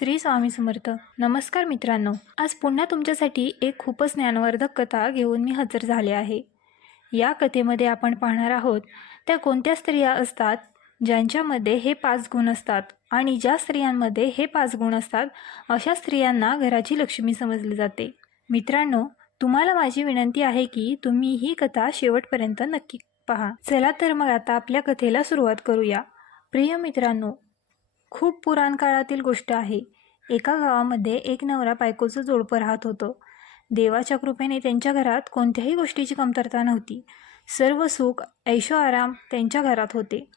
श्री स्वामी समर्थ. नमस्कार मित्रांनो. आज पुन्हा तुमच्यासाठी एक खूपच ज्ञानवर्धक कथा घेऊन मी हजर झाले आहे. या कथेमध्ये आपण पाहणार आहोत त्या कोणत्या स्त्रिया असतात ज्यांच्यामध्ये हे पाच गुण असतात आणि ज्या स्त्रियांमध्ये हे पाच गुण असतात अशा स्त्रियांना घराची लक्ष्मी समजली जाते. मित्रांनो तुम्हाला माझी विनंती आहे की तुम्ही ही कथा शेवटपर्यंत नक्की पहा. चला तर मग आता आपल्या कथेला सुरुवात करूया. प्रिय मित्रांनो खूप पुराण काळातील गोष्ट आहे. एका गावामध्ये एक नवरा बायकोचं जोडपं राहत होतं. देवाच्या कृपेने त्यांच्या घरात कोणत्याही गोष्टीची कमतरता नव्हती. सर्व सुख ऐशो आराम त्यांच्या घरात होते.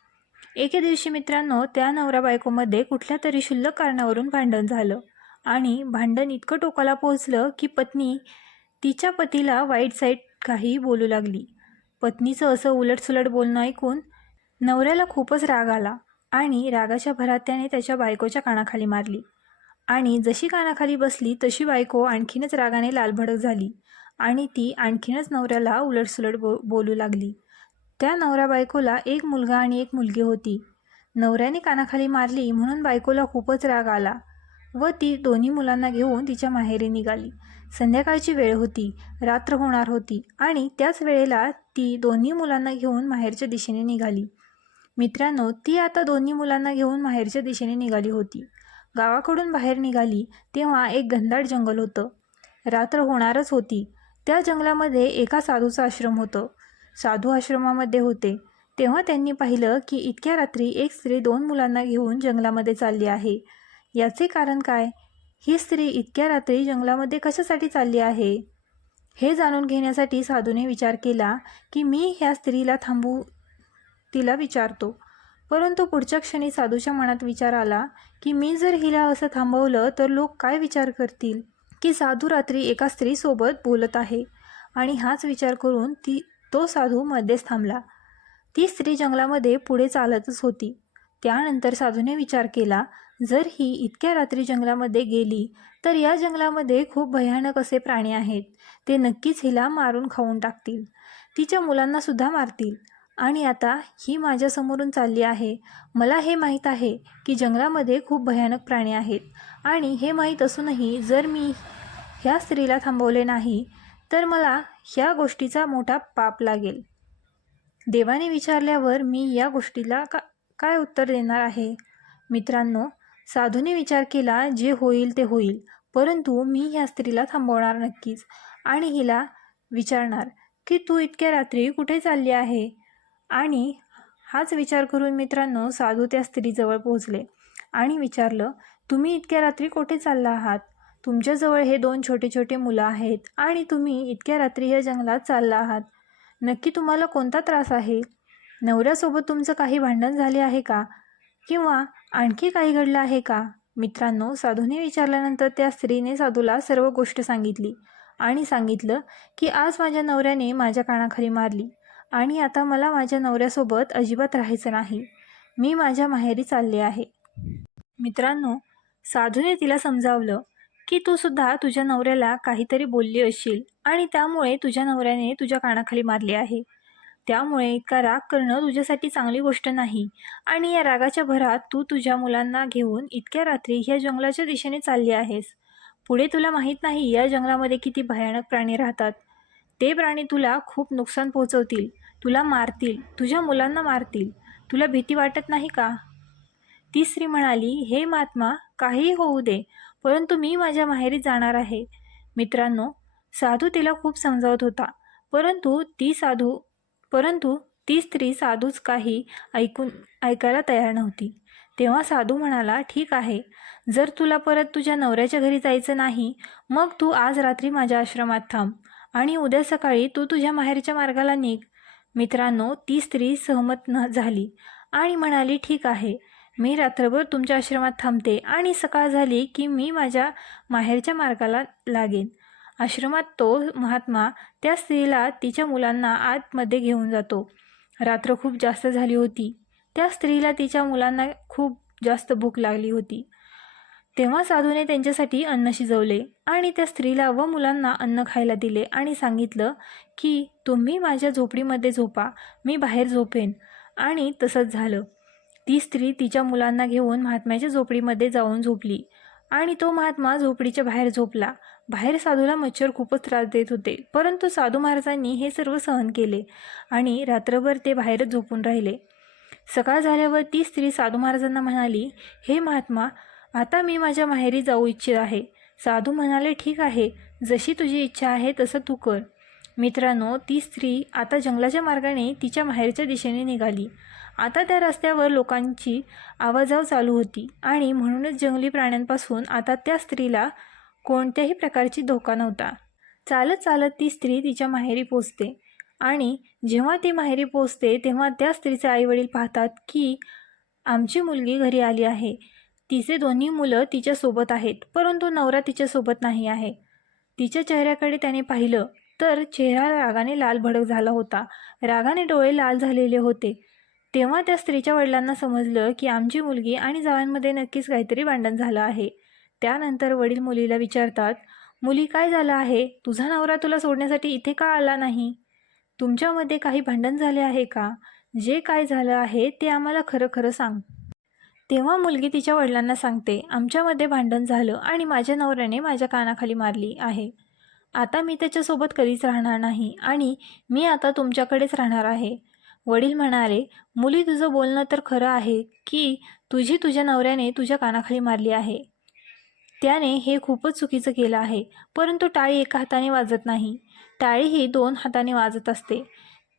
एके दिवशी मित्रांनो त्या नवरा बायकोमध्ये कुठल्या तरी शुल्लक कारणावरून भांडण झालं आणि भांडण इतकं टोकाला पोहोचलं की पत्नी तिच्या पतीला वाईट साईट काही बोलू लागली. पत्नीचं असं उलटसुलट बोलणं ऐकून नवऱ्याला खूपच राग आला. आणि रागाच्या भरात त्याने त्याच्या बायकोच्या कानाखाली मारली. आणि जशी कानाखाली बसली तशी बायको आणखीनच रागाने लालभडक झाली आणि ती आणखीनच नवऱ्याला उलटसुलट बो बोलू लागली. त्या नवऱ्या बायकोला एक मुलगा आणि एक मुलगी होती. नवऱ्याने कानाखाली मारली म्हणून बायकोला खूपच राग आला व ती दोन्ही मुलांना घेऊन तिच्या माहेरी निघाली. संध्याकाळची वेळ होती रात्र होणार होती आणि त्याच वेळेला ती दोन्ही मुलांना घेऊन माहेरच्या दिशेने निघाली. मित्रांनो ती आता दोन्ही मुलांना घेऊन माहेरच्या दिशेने निघाली होती. गावाकडून बाहेर निघाली तेव्हा एक घनदाट जंगल होतं. रात्र होणारच होती. त्या जंगलामध्ये एका साधूचं आश्रम होतं. साधू आश्रमामध्ये होते. तेव्हा त्यांनी पाहिलं की इतक्या रात्री एक स्त्री दोन मुलांना घेऊन जंगलामध्ये चालली आहे. याचे कारण काय? ही स्त्री इतक्या रात्री जंगलामध्ये कशासाठी चालली आहे? हे जाणून घेण्यासाठी साधूने विचार केला की मी ह्या स्त्रीला थांबू तिला विचारतो. परंतु पुढच्या क्षणी साधूच्या मनात विचार आला की मी जर हिला असं थांबवलं तर लोक काय विचार करतील? की साधू रात्री एका स्त्रीसोबत बोलत आहे आणि हाच विचार करून ती तो साधू मध्येच थांबला. ती स्त्री जंगलामध्ये पुढे चालतच होती. त्यानंतर साधूने विचार केला जर ही इतक्या रात्री जंगलामध्ये गेली तर या जंगलामध्ये खूप भयानक असे प्राणी आहेत. ते नक्कीच हिला मारून खाऊन टाकतील. तिच्या मुलांनासुद्धा मारतील. आणि आता ही माझ्यासमोरून चालली आहे. मला हे माहीत आहे की जंगलामध्ये खूप भयानक प्राणी आहेत. आणि हे माहीत असूनही जर मी ह्या स्त्रीला थांबवले नाही तर मला ह्या गोष्टीचा मोठा पाप लागेल. देवाने विचारल्यावर मी या गोष्टीला का काय उत्तर देणार आहे? मित्रांनो साधूने विचार केला जे होईल ते होईल परंतु मी ह्या स्त्रीला थांबवणार नक्कीच. आणि हिला विचारणार की तू इतक्या रात्री कुठे चालली आहे? आणि हाच विचार करून मित्रांनो साधू त्या स्त्रीजवळ पोहोचले आणि विचारलं तुम्ही इतक्या रात्री कुठे चालला आहात? तुमच्याजवळ हे दोन छोटे छोटे मुलं आहेत आणि तुम्ही इतक्या रात्री या जंगलात चालला आहात. नक्की तुम्हाला कोणता त्रास आहे? नवऱ्यासोबत तुमचं काही भांडण झाले आहे का? किंवा आणखी काही घडलं आहे का? मित्रांनो साधूने विचारल्यानंतर त्या स्त्रीने साधूला सर्व गोष्ट सांगितली आणि सांगितलं की आज माझ्या नवऱ्याने माझ्या कानाखाली मारली. आणि आता मला माझ्या नवऱ्यासोबत अजिबात राहायचं नाही. मी माझ्या माहेरी चालले आहे. मित्रांनो साधूने तिला समजावलं की तू सुद्धा तुझ्या नवऱ्याला काहीतरी बोलली असशील आणि त्यामुळे तुझ्या नवऱ्याने तुझ्या कानाखाली मारली आहे. त्यामुळे इतका राग करणं तुझ्यासाठी चांगली गोष्ट नाही आणि या रागाच्या भरात तू तुझ्या मुलांना घेऊन इतक्या रात्री ह्या जंगलाच्या दिशेने चालली आहेस. पुढे तुला माहीत नाही या जंगलामध्ये किती भयानक प्राणी राहतात. ते प्राणी तुला खूप नुकसान पोहोचवतील. तुला मारतील तुझ्या मुलांना मारतील. तुला भीती वाटत नाही का? ती स्त्री म्हणाली हे महात्मा काहीही होऊ दे परंतु मी माझ्या माहेरी जाणार आहे. मित्रांनो साधू तिला खूप समजावत होता परंतु ती साधू परंतु ती स्त्री साधूच काही ऐकून ऐकायला तयार नव्हती. तेव्हा साधू म्हणाला ठीक आहे जर तुला परत तुझ्या नवऱ्याच्या घरी जायचं नाही मग तू आज रात्री माझ्या आश्रमात थांब आणि उद्या सकाळी तू तुझ्या माहेरच्या मार्गाला निघ. मित्रांनो ती स्त्री सहमत न झाली आणि म्हणाली ठीक आहे. मी रात्रभर तुमच्या आश्रमात थांबते आणि सकाळ झाली की मी माझ्या माहेरच्या मार्गाला लागेन. आश्रमात तो महात्मा त्या स्त्रीला तिच्या मुलांना आतमध्ये घेऊन जातो. रात्र खूप जास्त झाली होती. त्या स्त्रीला तिच्या मुलांना खूप जास्त भूक लागली होती. तेव्हा साधूने त्यांच्यासाठी अन्न शिजवले आणि त्या स्त्रीला व मुलांना अन्न खायला दिले आणि सांगितलं की तुम्ही माझ्या झोपडीमध्ये झोपा मी बाहेर झोपेन. आणि तसंच झालं. ती स्त्री तिच्या मुलांना घेऊन महात्म्याच्या झोपडीमध्ये जाऊन झोपली आणि तो महात्मा झोपडीच्या बाहेर झोपला. बाहेर साधूला मच्छर खूपच त्रास देत होते परंतु साधू महाराजांनी हे सर्व सहन केले आणि रात्रभर ते बाहेरच झोपून राहिले. सकाळ झाल्यावर ती स्त्री साधू महाराजांना म्हणाली हे महात्मा आता मी माझ्या माहेरी जाऊ इच्छित आहे. साधू म्हणाले ठीक आहे. जशी तुझी इच्छा आहे तसं तू कर. मित्रांनो ती स्त्री आता जंगलाच्या मार्गाने तिच्या माहेरच्या दिशेने निघाली. आता त्या रस्त्यावर लोकांची आवाजाव चालू होती आणि म्हणूनच जंगली प्राण्यांपासून आता त्या स्त्रीला कोणत्याही प्रकारची धोका नव्हता. चालत चालत ती स्त्री तिच्या माहेरी पोचते आणि जेव्हा ती माहेरी पोचते तेव्हा त्या स्त्रीचे आईवडील पाहतात की आमची मुलगी घरी आली आहे. तिचे दोन्ही मुलं तिच्यासोबत आहेत परंतु नवरा तिच्यासोबत नाही आहे. तिच्या चेहऱ्याकडे त्याने पाहिलं तर चेहरा रागाने लाल भडक झाला होता. रागाने डोळे लाल झालेले होते. तेव्हा त्या स्त्रीच्या वडिलांना समजलं की आमची मुलगी आणि जावांमध्ये नक्कीच काहीतरी भांडण झालं आहे. त्यानंतर वडील मुलीला विचारतात मुली काय झालं आहे? तुझा नवरा तुला सोडण्यासाठी इथे का आला नाही? तुमच्यामध्ये काही भांडण झाले आहे का? जे काय झालं आहे ते आम्हाला खरं खरं सांग. तेव्हा मुलगी तिच्या वडिलांना सांगते आमच्यामध्ये भांडण झालं आणि माझ्या नवऱ्याने माझ्या कानाखाली मारली आहे. आता मी त्याच्यासोबत कधीच राहणार नाही आणि मी आता तुमच्याकडेच राहणार आहे. वडील म्हणाले मुली तुझं बोलणं तर खरं आहे की तुझी तुझ्या नवऱ्याने तुझ्या कानाखाली मारली आहे. त्याने हे खूपच चुकीचं केलं आहे परंतु टाळी एका हाताने वाजत नाही. टाळी ही दोन हाताने वाजत असते.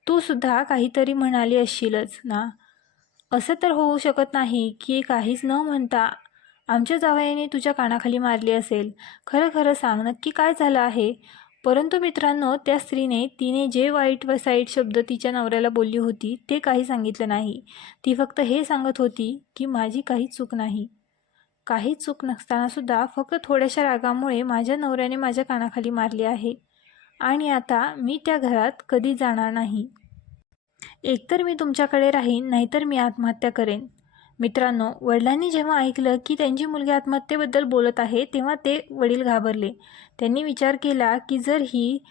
तू सुद्धा काहीतरी म्हणाली असशीलच ना. असं तर होऊ शकत नाही की काहीच न म्हणता आमच्या जावयाने तुझ्या कानाखाली मारली असेल. खरं खरं सांग नक्की काय झालं आहे? परंतु मित्रांनो त्या स्त्रीने तिने जे वाईट व साईट शब्द तिच्या नवऱ्याला बोलली होती ते काही सांगितलं नाही. ती फक्त हे सांगत होती की माझी काही चूक नाही. काहीच चूक नसतानासुद्धा फक्त थोड्याशा रागामुळे माझ्या नवऱ्याने माझ्या कानाखाली मारली आहे. आणि आता मी त्या घरात कधी जाणार नाही. एकतर मी तुमच्याकडे राहीन नाहीतर मी आत्महत्या करेन. मित्रांनो वडिलांनी जेव्हा ऐकलं की त्यांची मुलगी आत्महत्येबद्दल बोलत आहे तेव्हा ते वडील घाबरले. त्यांनी विचार केला की जर ही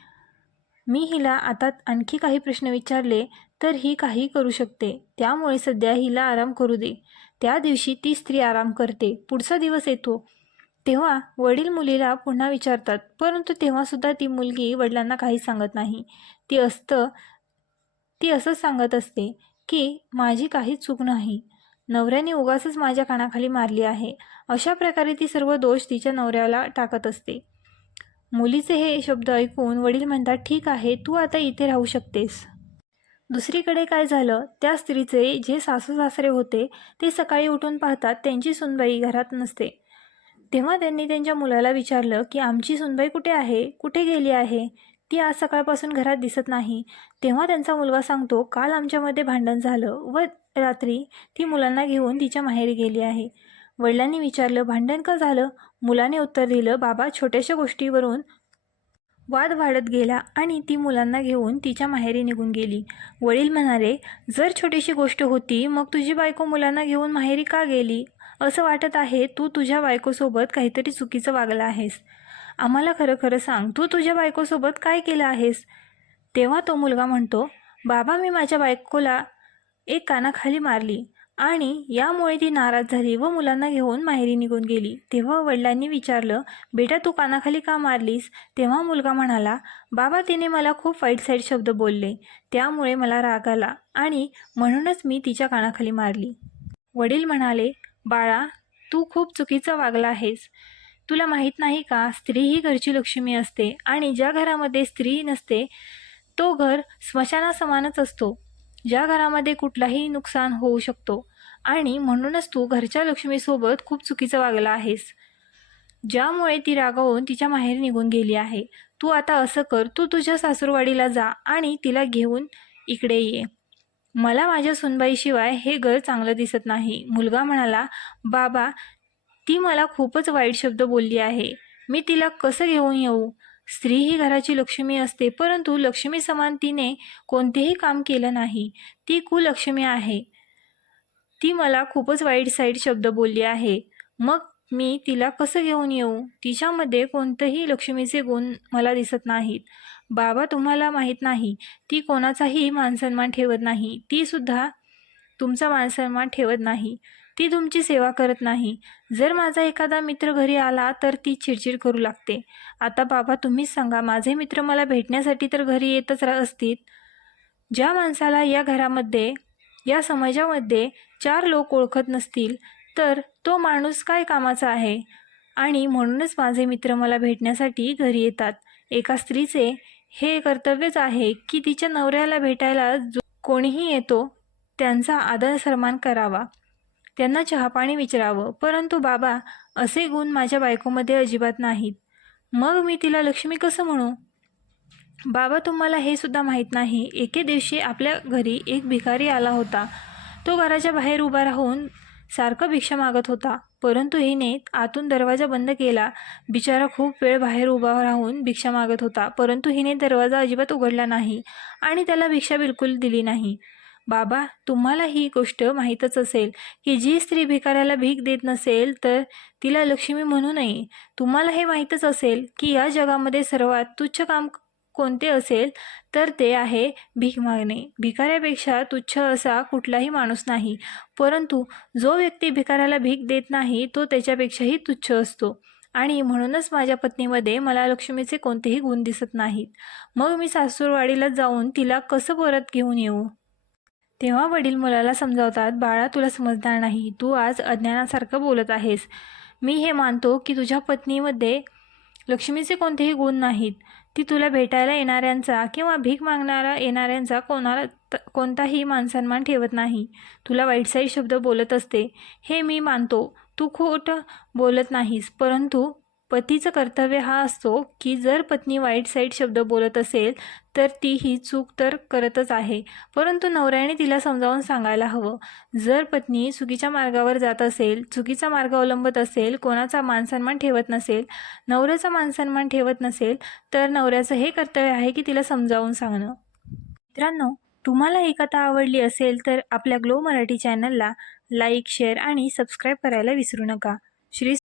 मी हिला आता आणखी काही प्रश्न विचारले तर ही काही करू शकते. त्यामुळे सध्या हिला आराम करू दे. त्या दिवशी ती स्त्री आराम करते. पुढचा दिवस येतो. तेव्हा वडील मुलीला पुन्हा विचारतात परंतु तेव्हासुद्धा ती मुलगी वडिलांना काही सांगत नाही. ती असतं ती असंच सांगत असते की माझी काहीच चूक नाही. नवऱ्याने उगाचच माझ्या कानाखाली मारली आहे. अशा प्रकारे ती सर्व दोष तिच्या नवऱ्याला टाकत असते. मुलीचे हे शब्द ऐकून वडील म्हणतात ठीक आहे तू आता इथे राहू शकतेस. दुसरीकडे काय झालं त्या स्त्रीचे जे सासू सासरे होते ते सकाळी उठून पाहतात त्यांची सुनबाई घरात नसते. तेव्हा त्यांनी त्यांच्या मुलाला विचारलं की आमची सुनबाई कुठे आहे? कुठे गेली आहे? ती आज सकाळपासून घरात दिसत नाही. तेव्हा त्यांचा मुलगा सांगतो काल आमच्यामध्ये भांडण झालं व रात्री ती मुलांना घेऊन तिच्या माहेरी गेली आहे. वडिलांनी विचारलं भांडण का झालं? मुलाने उत्तर दिलं बाबा छोट्याशा गोष्टीवरून वाद वाढत गेला आणि ती मुलांना घेऊन तिच्या माहेरी निघून गेली. वडील म्हणाले जर छोटीशी गोष्ट होती मग तुझी बायको मुलांना घेऊन माहेरी का गेली? असं वाटत आहे तू तुझ्या बायकोसोबत काहीतरी चुकीचं वागलं आहेस. आम्हाला खरं खरं सांग तू तुझ्या बायकोसोबत काय केलं आहेस? तेव्हा तो मुलगा म्हणतो बाबा मी माझ्या बायकोला एक कानाखाली मारली आणि यामुळे ती नाराज झाली व मुलांना घेऊन माहेरी निघून गेली. तेव्हा वडिलांनी विचारलं बेटा तू कानाखाली का मारलीस? तेव्हा मुलगा म्हणाला बाबा तिने मला खूप वाईट साईड शब्द बोलले. त्यामुळे मला राग आला आणि म्हणूनच मी तिच्या कानाखाली मारली. वडील म्हणाले बाळा तू खूप चुकीचं वागला आहेस. तुला माहीत नाही का स्त्री ही घरची लक्ष्मी असते आणि ज्या घरामध्ये स्त्री नसते तो घर स्मशानासमानच असतो. ज्या घरामध्ये कुठलाही नुकसान होऊ शकतो. आणि म्हणूनच तू घरच्या लक्ष्मीसोबत खूप चुकीचं वागला आहेस. ज्यामुळे ती रागावून तिच्या माहेर निघून गेली आहे. तू आता असं कर तू तुझ्या सासूरवाडीला जा आणि तिला घेऊन इकडे ये. मला माझ्या सुनबाईशिवाय हे घर चांगलं दिसत नाही. मुलगा म्हणाला बाबा ती मला खूपच वाईट शब्द बोलली आहे. मी तिला कसं घेऊन येऊ? स्त्री ही घराची लक्ष्मी असते परंतु लक्ष्मी समान तिने कोणतेही काम केलं नाही. ती कुलक्ष्मी आहे. ती मला खूपच वाईट साईड शब्द बोलली आहे. मग मी तिला कसं घेऊन येऊ? तिच्यामध्ये कोणतेही लक्ष्मीचे गुण मला दिसत नाहीत. बाबा तुम्हाला माहीत नाही. ती कोणाचाही मानसन्मान ठेवत नाही. ती सुद्धा तुमचा मानसन्मान ठेवत नाही. ती तुमची सेवा करत नाही. जर माझा एखादा मित्र घरी आला तर ती चिडचिड करू लागते. आता बाबा तुम्हीच सांगा माझे मित्र मला भेटण्यासाठी तर घरी येतच रा असतील. ज्या माणसाला या घरामध्ये या समाजामध्ये चार लोक ओळखत नसतील तर तो माणूस काय कामाचा आहे? आणि म्हणूनच माझे मित्र मला भेटण्यासाठी घरी येतात. एका स्त्रीचे हे कर्तव्यच आहे की तिच्या नवऱ्याला भेटायला जो कोणीही येतो त्यांचा आदर सन्मान करावा. त्यांना चहापाणी विचारावं. परंतु बाबा असे गुण माझ्या बायकोमध्ये अजिबात नाहीत. मग मी तिला लक्ष्मी कसं म्हणू? बाबा तुम्हाला हे सुद्धा माहीत नाही. एके दिवशी आपल्या घरी एक भिकारी आला होता. तो घराच्या बाहेर उभा राहून सारखं भिक्षा मागत होता. परंतु हिने आतून दरवाजा बंद केला. बिचारा खूप वेळ बाहेर उभा राहून भिक्षा मागत होता. परंतु हिने दरवाजा अजिबात उघडला नाही आणि त्याला भिक्षा बिलकुल दिली नाही. बाबा तुम्हाला ही गोष्ट माहीतच असेल की जी स्त्री भिकाऱ्याला भीक देत नसेल तर तिला लक्ष्मी म्हणू नये तुम्हाला हे माहीतच असेल की या जगामध्ये सर्वात तुच्छ काम कोणते असेल तर ते आहे भीक मागणे. भिकाऱ्यापेक्षा तुच्छ असा कुठलाही माणूस नाही. परंतु जो व्यक्ती भिकाऱ्याला भीक देत नाही तो त्याच्यापेक्षाही तुच्छ असतो. आणि म्हणूनच माझ्या पत्नीमध्ये मला लक्ष्मीचे कोणतेही गुण दिसत नाहीत. मग मी सासूरवाडीला जाऊन तिला कसं परत घेऊन येऊ? तेव्हा वडील मुलाला समजावतात बाळा तुला समजणार नाही. तू आज अज्ञानासारखं बोलत आहेस. मी हे मानतो की तुझ्या पत्नीमध्ये लक्ष्मीचे कोणतेही गुण नाहीत. ती तुला भेटायला येणाऱ्यांचा किंवा भीक मागणारा येणाऱ्यांचा कोणाला त कोणताही मानसन्मान ठेवत नाही. तुला वाईटसाई शब्द बोलत असते. हे मी मानतो. तू खोट बोलत नाहीस. परंतु पतीचं कर्तव्य हा असतो की जर पत्नी वाईट साईड शब्द बोलत असेल तर ती ही चूक तर करतच आहे. परंतु नवऱ्याने तिला समजावून सांगायला हवं. जर पत्नी चुकीच्या मार्गावर जात असेल चुकीचा मार्ग अवलंबत असेल कोणाचा मानसन्मान ठेवत नसेल नवऱ्याचा मानसन्मान ठेवत नसेल तर नवऱ्याचं हे कर्तव्य आहे की तिला समजावून सांगणं. मित्रांनो तुम्हाला ही कथा आवडली असेल तर आपल्या ग्लो मराठी चॅनलला लाईक शेअर आणि सबस्क्राईब करायला विसरू नका. श्री